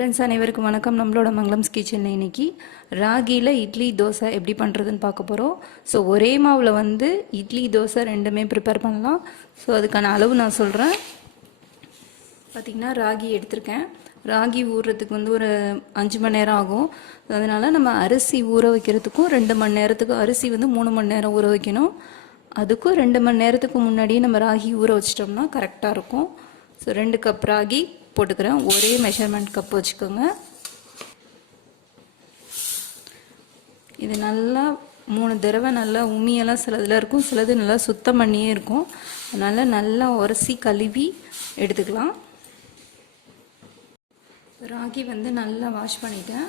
Friends அனைவருக்கும் வணக்கம். நம்மளோட மங்களம்ஸ் கிச்சனில் இன்றைக்கி ராகியில் இட்லி தோசை எப்படி பண்ணுறதுன்னு பார்க்க போகிறோம். ஸோ ஒரே மாவில் வந்து இட்லி தோசை ரெண்டுமே ப்ரிப்பேர் பண்ணலாம். ஸோ அதுக்கான அளவு நான் சொல்கிறேன். பார்த்திங்கன்னா ராகி எடுத்திருக்கேன். ராகி ஊறுறதுக்கு வந்து ஒரு 5 மணி நேரம் ஆகும். அதனால் நம்ம அரிசி ஊற வைக்கிறதுக்கும் 2 மணி நேரத்துக்கு, அரிசி வந்து 3 மணி நேரம் ஊற வைக்கணும். அதுக்கும் 2 மணி நேரத்துக்கு முன்னாடியே நம்ம ராகி ஊற வச்சிட்டோம்னா கரெக்டாக இருக்கும். ஸோ 2 கப் ராகி போட்டுக்கிறேன். ஒரே மெஷர்மெண்ட் கப் வச்சுக்கோங்க. இது நல்லா 3 தடவை நல்லா உமியெல்லாம் சிலதில் இருக்கும், சிலது நல்லா சுத்தம் பண்ணியே இருக்கும். அதனால் நல்லா உரசி கழுவி எடுத்துக்கலாம். ராகி வந்து நல்லா வாஷ் பண்ணிட்டேன்.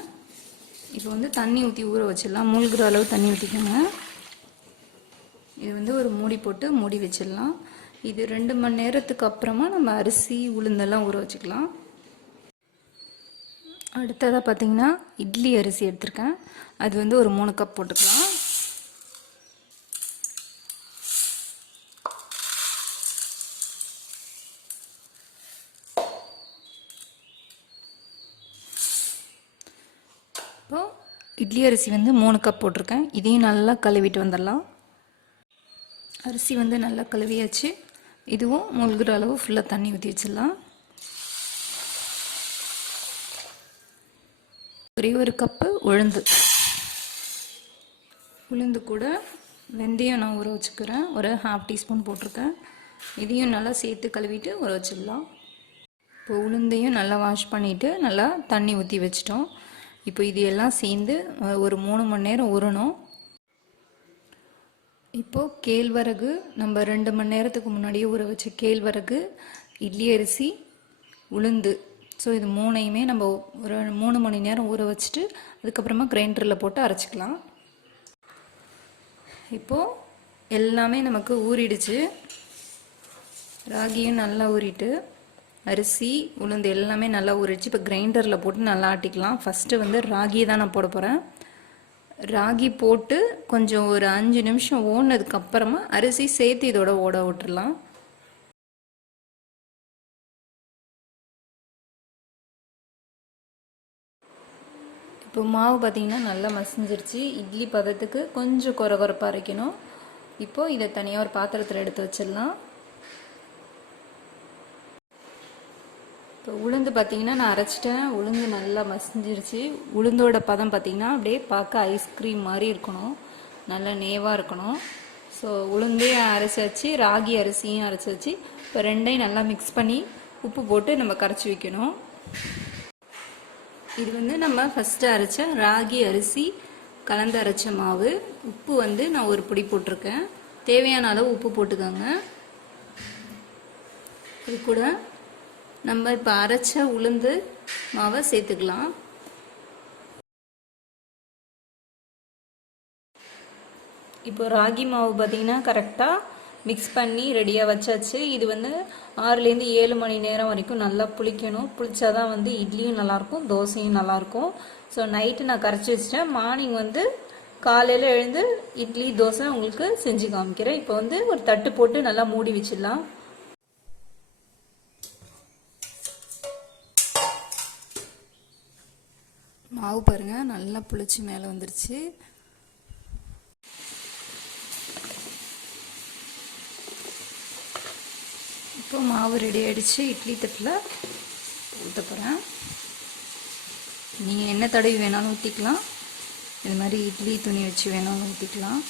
இப்போ வந்து தண்ணி ஊற்றி ஊற வச்சிடலாம். மூழ்கிற அளவு தண்ணி ஊற்றிக்கோங்க. இது வந்து ஒரு மூடி போட்டு மூடி வச்சிடலாம். இது 2 மணி நேரத்துக்கு அப்புறமா நம்ம அரிசி உளுந்தெல்லாம் ஊற வச்சுக்கலாம். அடுத்ததாக பார்த்திங்கன்னா இட்லி அரிசி எடுத்திருக்கேன். அது வந்து ஒரு 3 கப் போட்டுக்கலாம். இப்போது இட்லி அரிசி வந்து 3 கப் போட்டிருக்கேன். இதையும் நல்லா கழுவிட்டு வந்துடலாம். அரிசி வந்து நல்லா கழுவியாச்சு. இதுவும் மூழ்கிற அளவு ஃபுல்லாக தண்ணி ஊற்றி வச்சிடலாம். ஒரு கப்பு உளுந்து கூட வெந்தயம் நான் ஊற வச்சுக்கிறேன். ஒரு 1/2 டீஸ்பூன் போட்டிருக்கேன். இதையும் நல்லா சேர்த்து கழுவிட்டு ஊற வச்சிடலாம். இப்போ உளுந்தையும் நல்லா வாஷ் பண்ணிவிட்டு நல்லா தண்ணி ஊற்றி வச்சிட்டோம். இப்போ இது எல்லாம் சேர்ந்து ஒரு 3 மணி நேரம் ஊறணும். இப்போது கேழ்வரகு நம்ம 2 மணி நேரத்துக்கு முன்னாடியே ஊற வச்ச கேழ்வரகு, இட்லி அரிசி, உளுந்து, ஸோ இது 3ஐயுமே நம்ம ஒரு 3 மணி நேரம் ஊற வச்சுட்டு அதுக்கப்புறமா கிரைண்டரில் போட்டு அரைச்சிக்கலாம். இப்போது எல்லாமே நமக்கு ஊறிடுச்சு. ராகியும் நல்லா ஊறிட்டு அரிசி உளுந்து எல்லாமே நல்லா ஊறிடுச்சு. இப்போ கிரைண்டரில் போட்டு நல்லா ஆட்டிக்கலாம். ஃபஸ்ட்டு வந்து ராகியை தான் நான் போட போகிறேன். ராகி போட்டு கொஞ்சம் ஒரு 5 நிமிஷம் ஓடினதுக்கப்புறமா அரிசி சேர்த்து இதோட ஓட விட்டுடலாம். இப்போ மாவு பார்த்திங்கன்னா நல்லா மசிஞ்சிருச்சு. இட்லி பதத்துக்கு கொஞ்சம் கொரகொரப்பாக அரைக்கணும். இப்போது இதை தனியாக ஒரு பாத்திரத்தில் எடுத்து வச்சிடலாம். இப்போ உளுந்து பார்த்திங்கன்னா நான் அரைச்சிட்டேன். உளுந்து நல்லா மசிஞ்சிருச்சு. உளுந்தோட பதம் பார்த்திங்கன்னா அப்படியே பார்க்க ஐஸ்கிரீம் மாதிரி இருக்கணும், நல்லா நேவாக இருக்கணும். ஸோ உளுந்தையும் அரைச்சாச்சு, ராகி அரிசியும் அரைச்சாச்சு. இப்போ ரெண்டையும் நல்லா மிக்ஸ் பண்ணி உப்பு போட்டு நம்ம கரைச்சி வைக்கணும். இது வந்து நம்ம ஃபஸ்ட்டு அரைச்ச ராகி அரிசி கலந்து அரைச்ச மாவு. உப்பு வந்து நான் ஒரு பொடி போட்டிருக்கேன். தேவையான அளவு உப்பு போட்டுக்கோங்க. இது கூட நம்ம இப்போ அரைச்ச உளுந்து மாவை சேர்த்துக்கலாம். இப்போ ராகி மாவு பார்த்திங்கன்னா கரெக்டாக மிக்ஸ் பண்ணி ரெடியாக வச்சாச்சு. இது வந்து 6லேருந்து 7 மணி நேரம் வரைக்கும் நல்லா புளிக்கணும். புளிச்சாதான் வந்து இட்லியும் நல்லாயிருக்கும், தோசையும் நல்லாயிருக்கும். ஸோ நைட்டு நான் கரைச்சி வச்சிட்டேன். மார்னிங் வந்து காலையில் எழுந்து இட்லி தோசை உங்களுக்கு செஞ்சு காமிக்கிறேன். இப்போ வந்து ஒரு தட்டு போட்டு நல்லா மூடி வச்சிடலாம். மாவு பாருங்கள் நல்லா புளிச்சு மேலே வந்துருச்சு. இப்போ மாவு ரெடி ஆகிடுச்சு. இட்லி தட்டில் ஊற்ற போகிறேன். நீங்கள் என்ன தடவி வேணாலும் ஊற்றிக்கலாம். இது மாதிரி இட்லி துணி வச்சு வேணாலும் ஊற்றிக்கலாம்.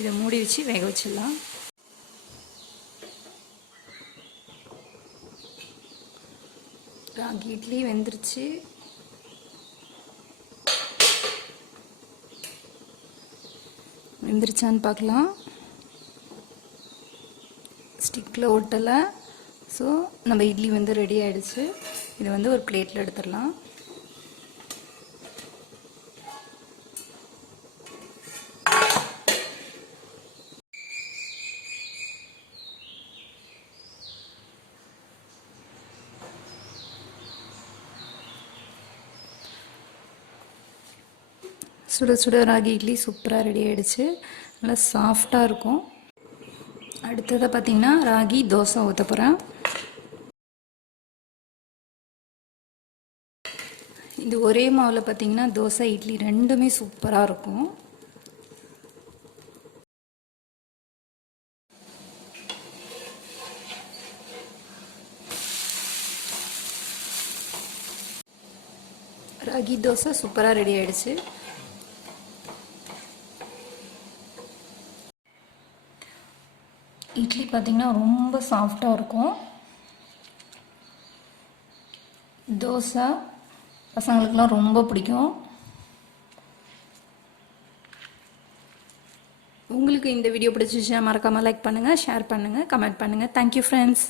இதை மூடி வச்சு வேக வச்சிடலாம். ராகி இட்லி வெந்துருச்சு. வெந்துருச்சான்னு பார்க்கலாம். ஸ்டிக்கில் ஒட்டலை. ஸோ நம்ம இட்லி வந்து ரெடி ஆகிடுச்சு. இது வந்து ஒரு பிளேட்டில் எடுத்துடலாம். சுட சுட ராகி இட்லி சூப்பராக ரெடி ஆகிடுச்சு. நல்லா சாஃப்டாக இருக்கும். அடுத்தது பார்த்திங்கன்னா ராகி தோசை ஊற்ற போகிறேன். இது ஒரே மாவில் பார்த்திங்கன்னா தோசை இட்லி ரெண்டுமே சூப்பராக இருக்கும். ராகி தோசை சூப்பராக ரெடி ஆகிடுச்சு. இட்லி பார்த்திங்கன்னா ரொம்ப சாஃப்டாக இருக்கும். தோசை பசங்களுக்கெலாம் ரொம்ப பிடிக்கும். உங்களுக்கு இந்த வீடியோ பிடிச்சிச்சுன்னா மறக்காமல் லைக் பண்ணுங்கள், ஷேர் பண்ணுங்கள், கமெண்ட் பண்ணுங்கள். Thank you friends.